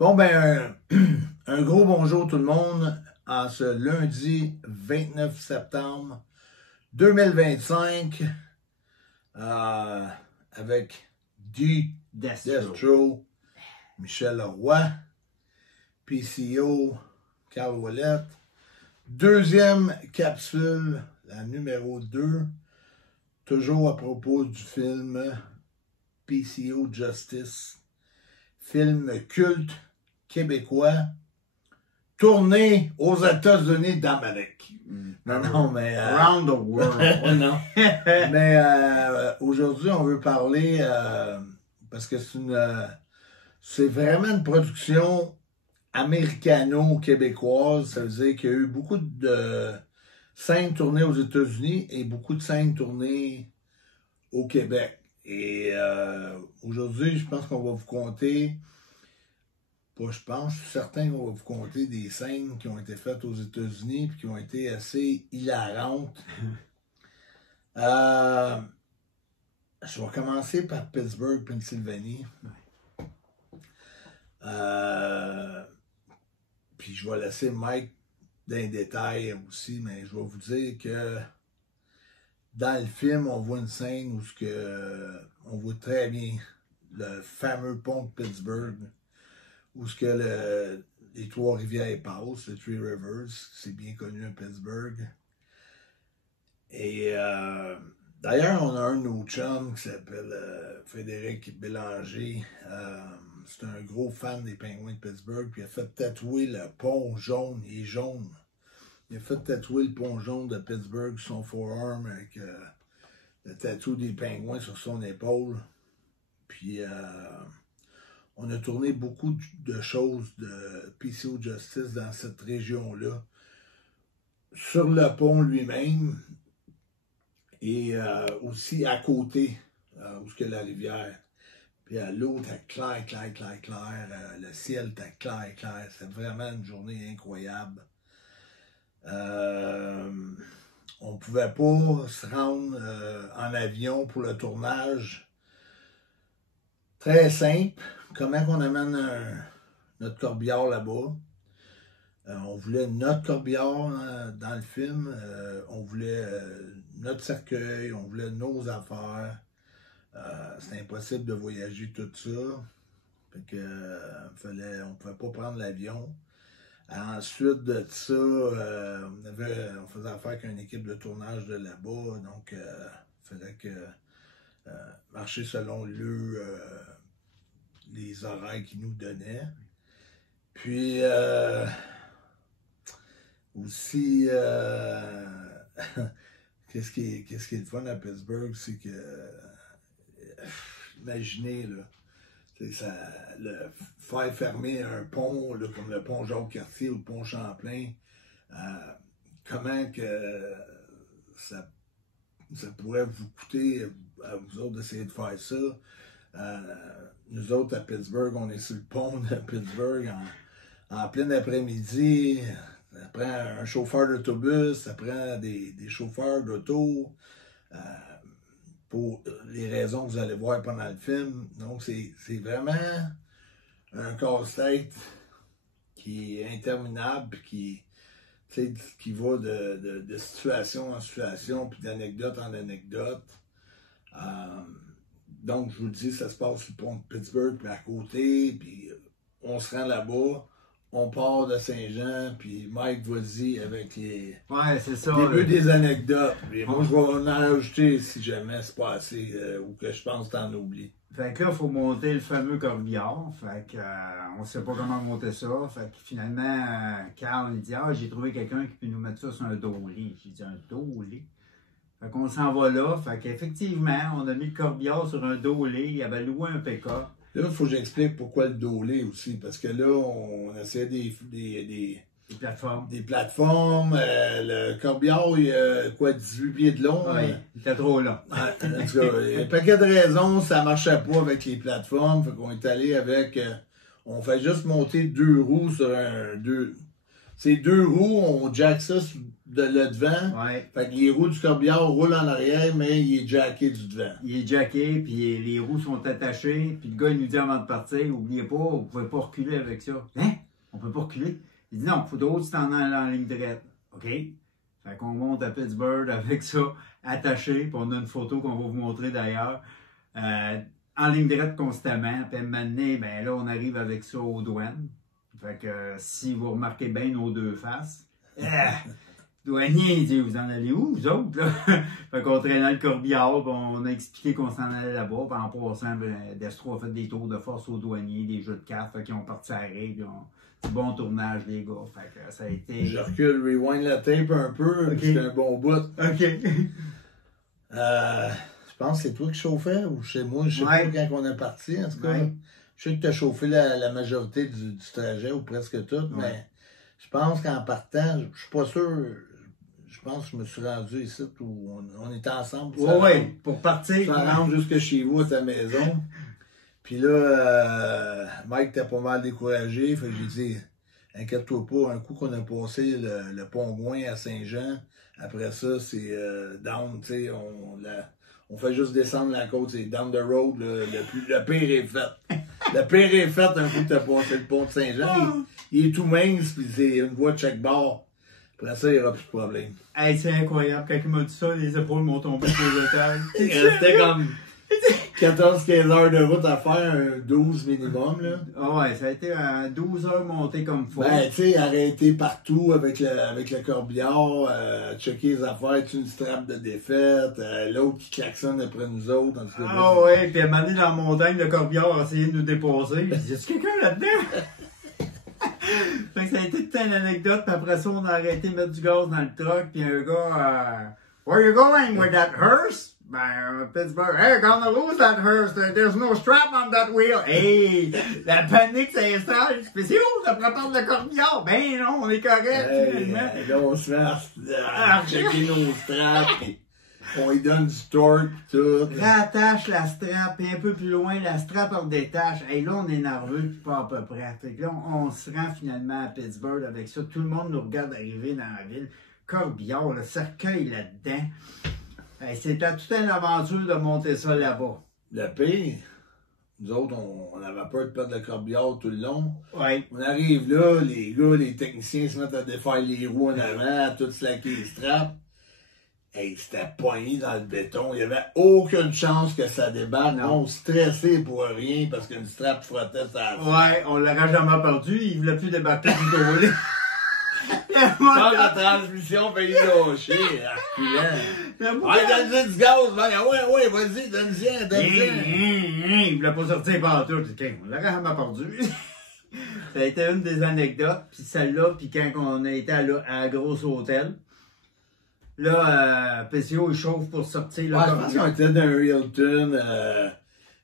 Bon, ben, un gros bonjour tout le monde en ce lundi 29 septembre 2025 avec Destro, Michel Leroy, PCO, Carl Ouellette. Deuxième capsule, la numéro 2, toujours à propos du film PCO Justice, film culte québécois, tourné aux États-Unis d'Amérique. Non, mais... Around the world. non. Mais aujourd'hui, on veut parler, parce que c'est vraiment une production américano-québécoise. Ça veut dire qu'il y a eu beaucoup de scènes tournées aux États-Unis et beaucoup de scènes tournées au Québec. Et aujourd'hui, je pense qu'on va vous compter... je suis certain qu'on va vous compter des scènes qui ont été faites aux États-Unis et qui ont été assez hilarantes. Je vais commencer par Pittsburgh, Pennsylvanie. Puis je vais laisser Mike dans les détails aussi, mais je vais vous dire que dans le film, on voit une scène où on voit très bien le fameux pont de Pittsburgh, où les Trois-Rivières passent, les Three Rivers, c'est bien connu à Pittsburgh. Et d'ailleurs, on a un de nos chums qui s'appelle Frédéric Bélanger. C'est un gros fan des Penguins de Pittsburgh, puis il a fait tatouer le pont jaune, il est jaune. Il a fait tatouer le pont jaune de Pittsburgh sur son forearm avec le tatou des Penguins sur son épaule. Puis... on a tourné beaucoup de choses de PCO Justice dans cette région-là, sur le pont lui-même et aussi à côté, où est la rivière. Puis l'eau était claire, le ciel était clair. C'était vraiment une journée incroyable. On ne pouvait pas se rendre en avion pour le tournage. Très simple. Comment on amène notre corbillard là-bas? On voulait notre corbillard dans le film. On voulait notre cercueil. On voulait nos affaires. C'était impossible de voyager tout ça. Fait que, on pouvait pas prendre l'avion. Ensuite de ça, on faisait affaire avec une équipe de tournage de là-bas. Donc, il fallait marcher selon les horaires qu'ils nous donnaient. Puis, aussi, qu'est-ce qui est le fun à Pittsburgh, c'est que, imaginez, là, faire fermer un pont, là, comme le pont Jacques-Cartier ou le pont Champlain, comment que ça pourrait vous coûter à vous autres d'essayer de faire ça. Nous autres, à Pittsburgh, on est sur le pont de Pittsburgh en plein après-midi. Ça prend un chauffeur d'autobus, ça prend des chauffeurs d'auto pour les raisons que vous allez voir pendant le film. Donc, c'est vraiment un casse-tête qui est interminable et qui va de situation en situation puis d'anecdote en anecdote. Donc, je vous le dis, ça se passe sur le pont de Pittsburgh, puis à côté, puis on se rend là-bas, on part de Saint-Jean, puis Mike, vas-y avec les débuts des anecdotes. Puis moi, je vais en ajouter si jamais c'est pas assez, ou que je pense que t'en oublies. Fait que là, il faut monter le fameux corbillard. Fait que on sait pas comment monter ça. Fait que finalement, Carl il dit « Ah, j'ai trouvé quelqu'un qui peut nous mettre ça sur un dos-lit. » J'ai dit « Un dos-lit? » Fait qu'on s'en va là. Fait qu'effectivement, on a mis le corbillard sur un dos-lit. Il avait loué un pick-up. Là, il faut que j'explique pourquoi le dos-lit aussi. Parce que là, on essayait des plateformes. Des plateformes. Le corbillard, il a 18 pieds de long. Oui, il était trop long. Il y a un paquet de raisons, ça marchait pas avec les plateformes. Fait qu'on est allé avec... on fait juste monter 2 roues sur c'est 2 roues, on jack ça de le devant. Ouais. Fait que les roues du corbillard roulent en arrière, mais il est jacké du devant. Il est jacké, puis les roues sont attachées. Puis le gars, il nous dit avant de partir, oubliez pas, vous pouvez pas reculer avec ça. Hein? On peut pas reculer? Il dit non, faut d'autres si t'en as en ligne droite. OK? Fait qu'on monte à Pittsburgh avec ça attaché, puis on a une photo qu'on va vous montrer d'ailleurs. En ligne droite constamment. Puis maintenant, ben là, on arrive avec ça aux douanes. Fait que si vous remarquez bien nos deux faces, douanier, il dit, vous en allez où, vous autres, là? Fait qu'on traînait le corbillard, puis on a expliqué qu'on s'en allait là-bas, puis en passant, ben, Destro a fait des tours de force aux douaniers, des jeux de cartes, fait qu'ils ont parti à rire, puis du bon tournage, les gars. Fait que ça a été... Je recule, rewind la tape un peu, okay. C'était un bon bout. OK. Je pense que c'est toi qui chauffais, ou chez moi, je sais pas quand on est parti, en tout cas. Ouais. Je sais que tu as chauffé la majorité du trajet, ou presque tout, mais je pense qu'en partant, je suis pas sûr... Je pense que je me suis rendu ici où on était ensemble. Pour partir. Ça rentre jusque chez vous à ta maison. Puis là, Mike était pas mal découragé. Fait que j'ai dit, inquiète-toi pas, un coup qu'on a passé le pont Gouin à Saint-Jean, après ça, c'est down, tu sais, on fait juste descendre la côte, c'est down the road, le pire est fait. Le pire est fait un coup que t'as passé le pont de Saint-Jean. Il est tout mince, puis c'est une voie de chaque bord. Après ça, il n'y aura plus de problème. Hey, c'est incroyable. Quand il m'a dit ça, les épaules m'ont tombé sur les étages. Il restait comme 14-15 heures de route à faire, un 12 minimum, là. Ah ouais, ça a été 12 heures montées comme faut. Ben, tu sais, arrêter partout avec le corbillard, checker les affaires, une strap de défaite, l'autre qui klaxonne après nous autres. En tout cas, ah ouais, puis à un moment donné, dans la montagne, le corbillard a essayé de nous dépasser. J'ai dit, est-ce quelqu'un là-dedans? Fait que ça a été toute une anecdote, puis après ça, on a arrêté de mettre du gaz dans le truck, puis un gars, where you going with that hearse? Ben, Pittsburgh, hey, gonna lose that hearse, there's no strap on that wheel. Hey, la panique s'installe, spécial, ça prépare le corbillard. Ben non, on est correct, finalement. Là, on se fait à checker nos straps, puis on lui donne du torque, tout. Rattache la strap, puis un peu plus loin, la strap en détache. Et là, on est nerveux, puis pas à peu près. Fait que là, on se rend finalement à Pittsburgh avec ça. Tout le monde nous regarde arriver dans la ville. Corbillard, le cercueil là-dedans. C'était toute une aventure de monter ça là-bas. Le pire, nous autres, on avait peur de perdre le corbillard tout le long. Ouais. On arrive là, les gars, les techniciens se mettent à défaire les roues en avant, à tout slacker les straps. Hey, c'était pogné dans le béton. Il n'y avait aucune chance que ça débarque. On stressait pour rien parce qu'une strap frottait sa... Ouais, on l'aurait jamais perdu. Il ne voulait plus débarquer du dos. Sans la transmission, fait il lâcher. Ouais, donne-lui du gaz. Ouais, vas-y, donne-y, donne-y. Il voulait pas sortir partout. On l'aurait jamais perdu. Ça a été une des anecdotes. Puis celle-là, puis quand on a été à la grosse hôtel, là, PCO, il chauffe pour sortir. Là, je pense qu'on était dans un Hilton.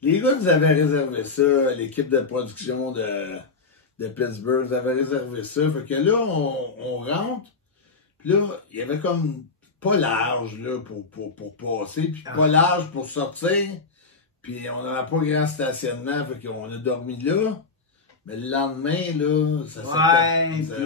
Les gars nous avaient réservé ça, l'équipe de production de Pittsburgh nous avait réservé ça. Fait que là, on rentre. Puis là, il y avait comme pas large là, pour passer, puis pas large pour sortir. Puis on n'avait pas grand stationnement, fait qu'on a dormi là. Mais le lendemain, là, ça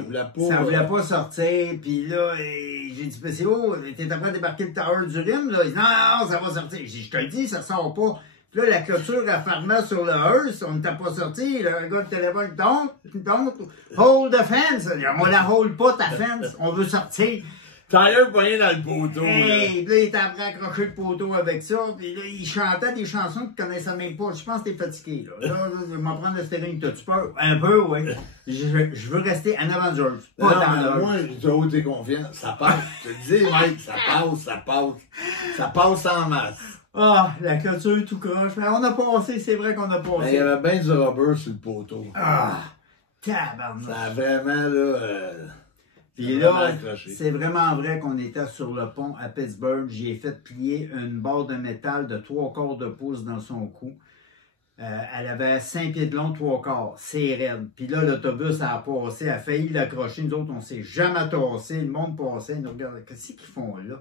voulait pas. Ça voulait pas sortir. Puis là, j'ai dit, PCO, t'es en train de débarquer le tower du Rim, là. Il dit, non, ça va sortir. J'ai dit, je te le dis, ça sort pas. Puis là, la clôture, elle fermait sur le hearse. On n'était pas sorti. Le gars de téléphone, don't, hold the fence. On la hold pas, ta fence. On veut sortir. Tyler pognait dans le poteau. Hey, là, il était après accroché le poteau avec ça. Puis là, il chantait des chansons qu'il connaissait même pas. Je pense que t'es fatigué, là. Là, je vais m'en prendre le stéréo. T'as-tu peur? Un peu, oui. Je veux rester en Avengers. Pas dans l'heure. Moi, je dois être confiant. Ça passe. Je te dis, mec, ça passe. Ça passe en masse. Ah, la clôture tout croche. Mais on a passé, c'est vrai qu'on a passé. Mais il y avait bien du rubber sur le poteau. Ah, tabarnak. Ça a vraiment, là... Puis là, c'est vraiment vrai qu'on était sur le pont à Pittsburgh. J'ai fait plier une barre de métal de 3/4 de pouce dans son cou. Elle avait 5 pieds de long, 3/4. C'est raide. Puis là, l'autobus a passé, a failli l'accrocher. Nous autres, on s'est jamais tassé. Le monde passait. Ils nous regardaient. Qu'est-ce qu'ils font là?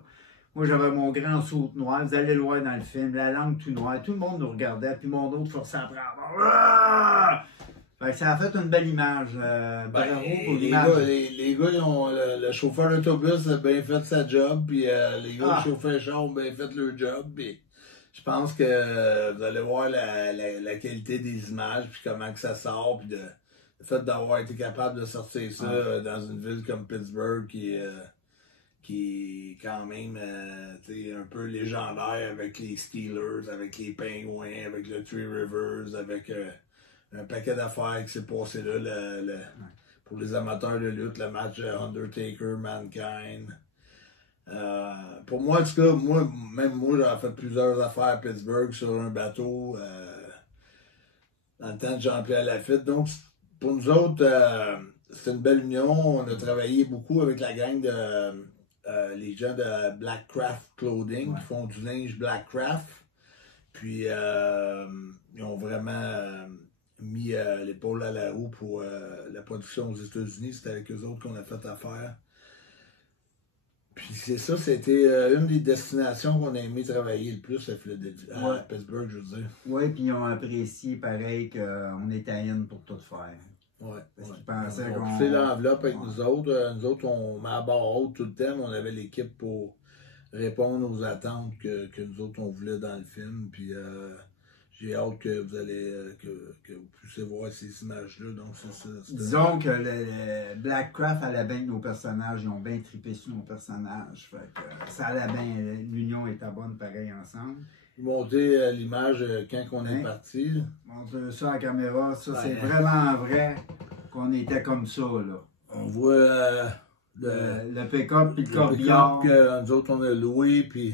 Moi, j'avais mon grand saut noir. Vous allez le voir dans le film. La langue tout noire. Tout le monde nous regardait. Puis mon autre forçait à prendre. Fait que ça a fait une belle image. Bravo pour l'image. Les gars, le chauffeur d'autobus a bien fait sa job, puis les gars qui chauffaient le char ont bien fait leur job, puis je pense que vous allez voir la qualité des images, puis comment que ça sort, puis le fait d'avoir été capable de sortir ça dans une ville comme Pittsburgh qui est quand même un peu légendaire avec les Steelers, avec les Penguins, avec le Three Rivers, avec un paquet d'affaires qui s'est passé là pour les amateurs de lutte, le match Undertaker, Mankind. Pour moi, en tout cas, même moi, j'ai fait plusieurs affaires à Pittsburgh sur un bateau dans le temps de Jean-Pierre Lafitte. Donc, pour nous autres, c'était une belle union. On a travaillé beaucoup avec la gang de les gens de Black Craft Clothing qui font du linge Black Craft. Puis, ils ont vraiment mis l'épaule à la roue pour la production aux États-Unis. C'était avec eux autres qu'on a fait affaire. Puis c'est ça, c'était une des destinations qu'on a aimé travailler le plus à Pittsburgh, je veux dire. Oui, puis ils ont apprécié pareil qu'on était à in pour tout faire. Oui. Parce qu'ils pensaient on poussait l'enveloppe avec nous autres. Nous autres, on met à barre haute tout le temps, mais on avait l'équipe pour répondre aux attentes que nous autres, on voulait dans le film. Puis j'ai hâte que vous allez que vous puissiez voir ces images-là. Donc, disons que le Black Craft allait bien nos personnages, ils ont bien trippé sur nos personnages. Fait que, ça allait bien, l'union était bonne pareil ensemble. Monter l'image quand on est parti. Monter ça à la caméra, ça c'est vraiment vrai qu'on était comme ça là. On voit le pick-up et le corbillard. Que nous autres on a loué, puis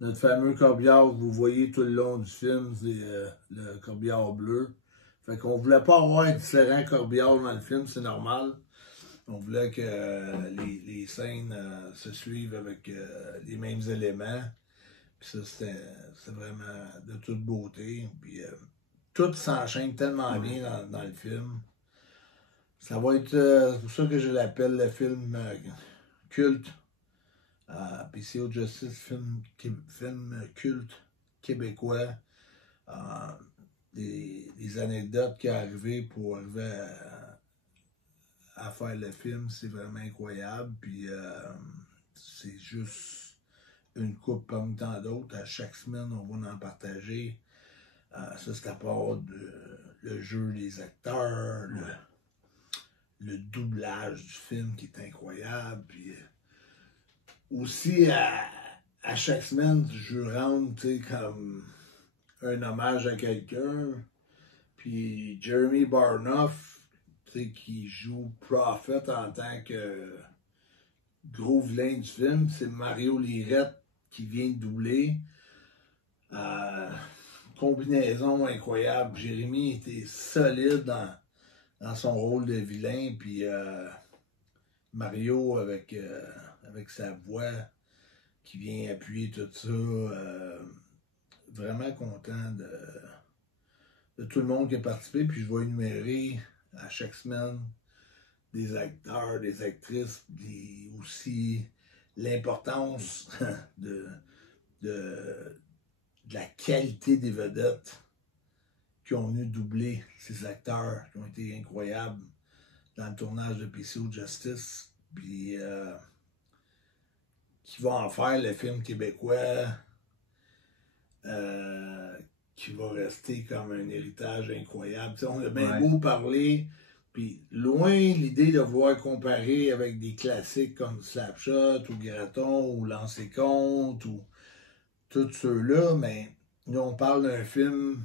notre fameux corbillard que vous voyez tout le long du film, c'est le corbillard bleu. Fait qu'on voulait pas avoir différents corbillards dans le film, c'est normal. On voulait que les scènes se suivent avec les mêmes éléments. Puis ça, c'était vraiment de toute beauté. Puis tout s'enchaîne tellement bien dans le film. Ça va être c'est pour ça que je l'appelle le film culte. PCO Justice, film culte québécois. Des anecdotes qui sont arrivées pour arriver à faire le film, c'est vraiment incroyable. Puis c'est juste une coupe parmi tant d'autres. À chaque semaine, on va en partager. Ça, c'est à part le jeu des acteurs, le doublage du film qui est incroyable. Puis aussi, à chaque semaine, je rends comme un hommage à quelqu'un. Puis Jeremy Barnoff, qui joue Prophet en tant que gros vilain du film, c'est Mario Lirette qui vient de doubler. Combinaison incroyable. Jérémy était solide dans son rôle de vilain, puis Mario avec sa voix qui vient appuyer tout ça. Vraiment content de tout le monde qui a participé, puis je vais énumérer à chaque semaine des acteurs, des actrices, aussi l'importance de la qualité des vedettes qui ont venu doubler ces acteurs, qui ont été incroyables dans le tournage de PCO Justice, puis qui vont en faire le film québécois qui va rester comme un héritage incroyable. T'sais, on a bien beau parler, puis loin l'idée de vouloir comparer avec des classiques comme Slapshot ou Graton ou Lancer Compte ou tous ceux-là, mais là on parle d'un film,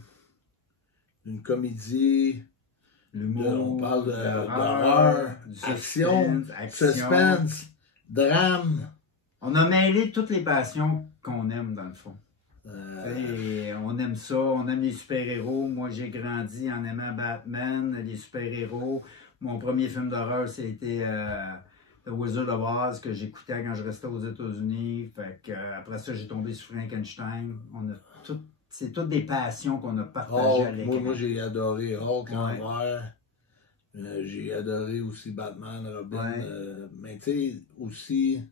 d'une comédie, on parle d'horreur, action, suspense, drame. On a mêlé toutes les passions qu'on aime dans le fond. On aime ça, on aime les super-héros. Moi, j'ai grandi en aimant Batman, les super-héros. Mon premier film d'horreur, c'était The Wizard of Oz, que j'écoutais quand je restais aux États-Unis. Après ça, j'ai tombé sur Frankenstein. C'est toutes des passions qu'on a partagées à l'écran. Moi, j'ai adoré Hulk en vert. J'ai adoré aussi Batman, Robin. Mais tu sais, aussi...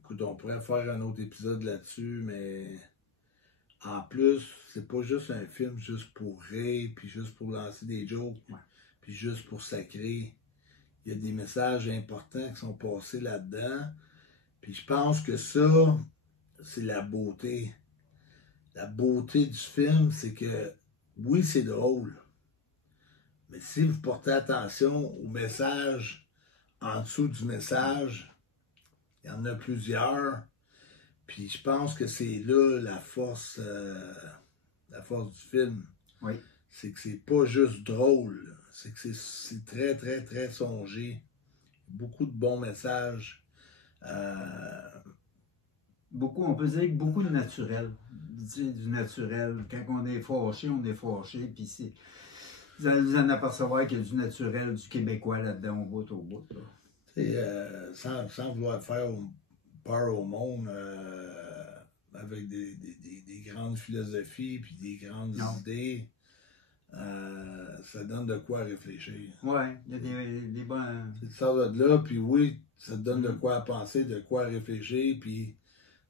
écoute, on pourrait faire un autre épisode là-dessus, mais en plus, c'est pas juste un film juste pour rire, puis juste pour lancer des jokes, puis juste pour sacrer. Il y a des messages importants qui sont passés là-dedans. Puis je pense que ça, c'est la beauté. La beauté du film, c'est que, oui, c'est drôle. Mais si vous portez attention au message, en dessous du message, il y en a plusieurs. Puis je pense que c'est là la force du film. Oui. C'est que c'est pas juste drôle. C'est que c'est très, très, très songé. Beaucoup de bons messages. On peut dire que beaucoup de naturel. Du naturel. Quand on est fâché, puis vous allez en apercevoir qu'il y a du naturel, du québécois là-dedans, au bout. Là. Sans vouloir faire peur au monde, avec des grandes philosophies puis des grandes idées, ça donne de quoi réfléchir. Oui, il y a des bons... Tu sors de là, puis oui, ça te donne de quoi penser, de quoi réfléchir, puis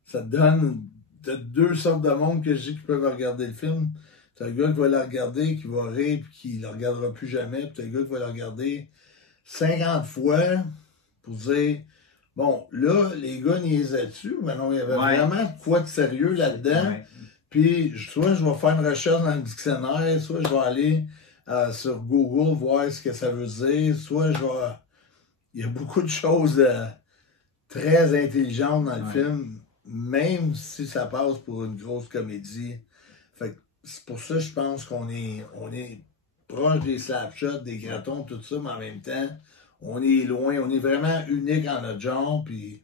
ça te donne... T'as deux sortes de monde que je dis qui peuvent regarder le film. T'as un gars qui va le regarder, qui va rire, puis qui le regardera plus jamais, puis t'as un gars qui va le regarder 50 fois pour dire... Bon, là, les gars niaisaient-tu, mais non, il y avait vraiment quoi de sérieux là-dedans. Ouais. Puis, soit je vais faire une recherche dans le dictionnaire, soit je vais aller sur Google voir ce que ça veut dire, soit je vais... Il y a beaucoup de choses très intelligentes dans le film, même si ça passe pour une grosse comédie. Fait que c'est pour ça que je pense qu'on est proche des slapshots, des gratons, tout ça, mais en même temps, on est loin, on est vraiment unique en notre genre, puis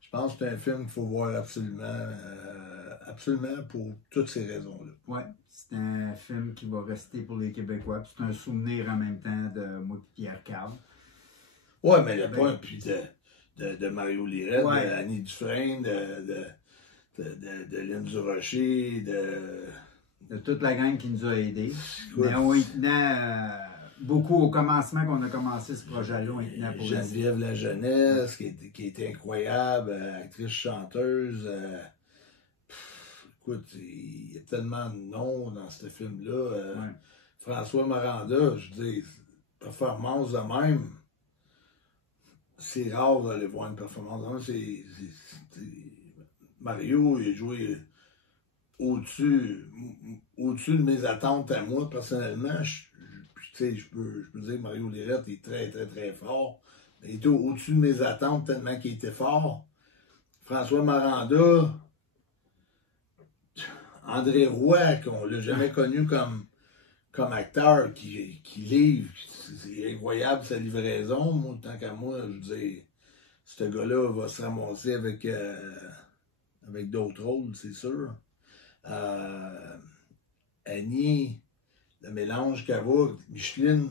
je pense que c'est un film qu'il faut voir absolument pour toutes ces raisons-là. Oui, c'est un film qui va rester pour les Québécois, puis c'est un souvenir en même temps de moi et Pierre Carl. Oui, mais le point, puis de Mario Lirette, d'Annie Dufresne, de Lynn Durocher, de toute la gang qui nous a aidés. Mais on y tenait beaucoup au commencement qu'on a commencé ce projet-là. On y tenait pour Geneviève La Jeunesse, qui était incroyable, actrice chanteuse. Écoute, il y a tellement de noms dans ce film-là. François Miranda, je dis, performance de même. C'est rare d'aller voir une performance de même. Mario, il a joué au-dessus de mes attentes à moi, personnellement. Je peux dire que Mario Lirette est très, très, très fort. Mais il était au-dessus de mes attentes tellement qu'il était fort. François Miranda, André Roy, qu'on l'a jamais connu comme acteur, qui livre. C'est incroyable sa livraison. Moi, tant qu'à moi, je veux dire, ce gars-là va se ramasser avec d'autres rôles, c'est sûr. Annie, le mélange qu'elle va, Micheline,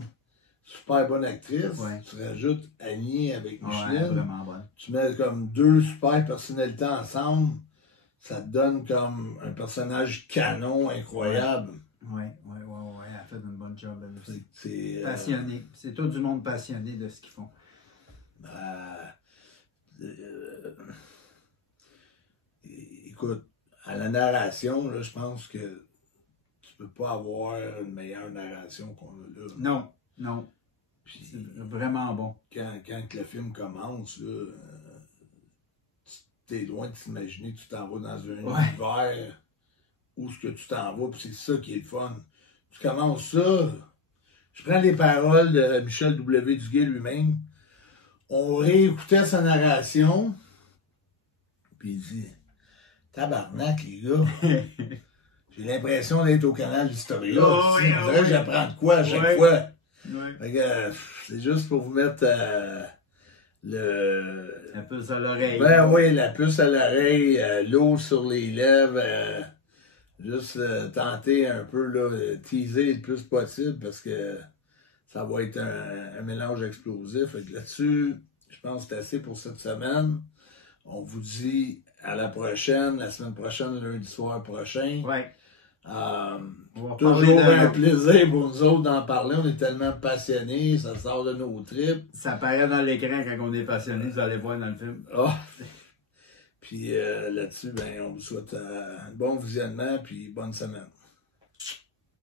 super bonne actrice. Tu rajoutes Annie avec Micheline. Vraiment bonne. Tu mets comme deux super personnalités ensemble. Ça te donne comme un personnage canon incroyable. Oui. Elle a fait une bonne job là-dessus. C'est passionné. C'est tout du monde passionné de ce qu'ils font. Écoute, à la narration, là, je pense que tu peux pas avoir une meilleure narration qu'on a là. Non. C'est vraiment bon. Quand le film commence, là, t'es loin de t'imaginer que tu t'en vas dans un univers où ce que tu t'en vas, puis c'est ça qui est le fun. Tu commences ça, je prends les paroles de Michel W. Duguay lui-même, on réécoutait sa narration, puis il dit « Tabarnak, les gars! J'ai l'impression d'être au canal d'Historia. On dirait que j'apprends de quoi à chaque fois. » Fait que c'est juste pour vous mettre la puce à l'oreille. Ben oui, la puce à l'oreille, l'eau sur les lèvres, juste tenter un peu, là, teaser le plus possible parce que ça va être un mélange explosif. Fait que là-dessus, je pense que c'est assez pour cette semaine. On vous dit à la prochaine, la semaine prochaine, lundi soir prochain. Toujours un plaisir pour nous autres d'en parler. On est tellement passionnés, ça sort de nos tripes. Ça paraît dans l'écran quand on est passionné, vous allez voir dans le film. Puis là-dessus, ben, on vous souhaite un bon visionnement puis bonne semaine.